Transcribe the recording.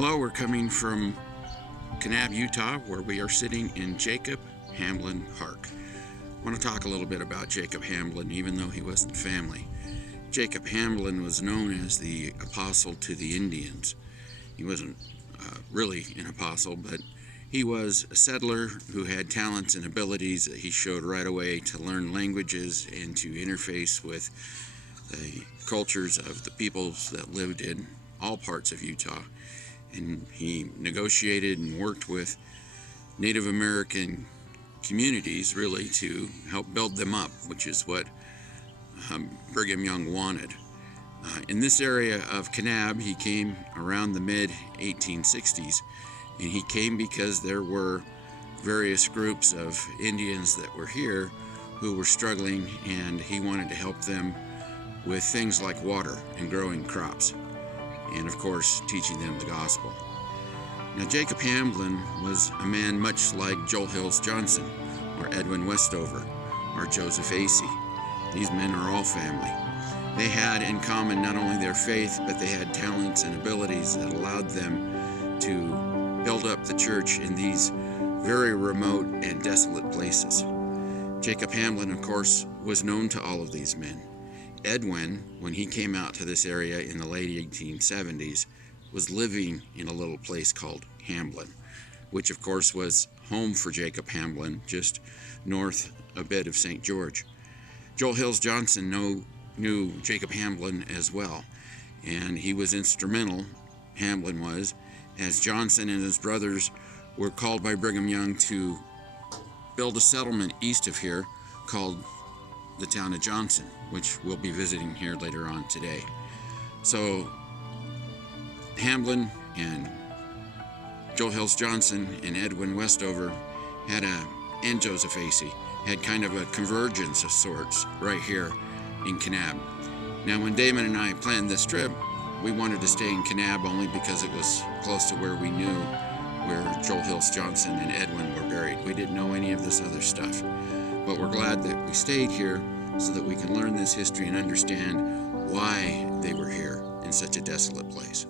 Hello, we're coming from Kanab, Utah, where we are sitting in Jacob Hamblin Park. I want to talk a little bit about Jacob Hamblin, even though he wasn't family. Jacob Hamblin was known as the apostle to the Indians. He wasn't really an apostle, but he was a settler who had talents and abilities that he showed right away to learn languages and to interface with the cultures of the peoples that lived in all parts of Utah. And he negotiated and worked with Native American communities really to help build them up, which is what Brigham Young wanted. In this area of Kanab, he came around the mid-1860s, and he came because there were various groups of Indians that were here who were struggling, and he wanted to help them with things like water and growing crops, and of course teaching them the gospel. Now, Jacob Hamblin was a man much like Joel Hills Johnson, or Edwin Westover, or Joseph Asays. These men are all family. They had in common not only their faith, but they had talents and abilities that allowed them to build up the church in these very remote and desolate places. Jacob Hamblin, of course, was known to all of these men. Edwin, when he came out to this area in the late 1870s, was living in a little place called Hamblin, which of course was home for Jacob Hamblin, just north a bit of St. George. Joel Hills Johnson knew Jacob Hamblin as well, and he was instrumental, Hamblin was, as Johnson and his brothers were called by Brigham Young to build a settlement east of here called the town of Johnson, which we'll be visiting here later on today. So Hamblin and Joel Hills Johnson and Edwin Westover and Joseph Asays had kind of a convergence of sorts right here in Kanab. Now, when Damon and I planned this trip, we wanted to stay in Kanab only because it was close to where we knew where Joel Hills Johnson and Edwin were buried. We didn't know any of this other stuff, but we're glad that we stayed here so that we can learn this history and understand why they were here in such a desolate place.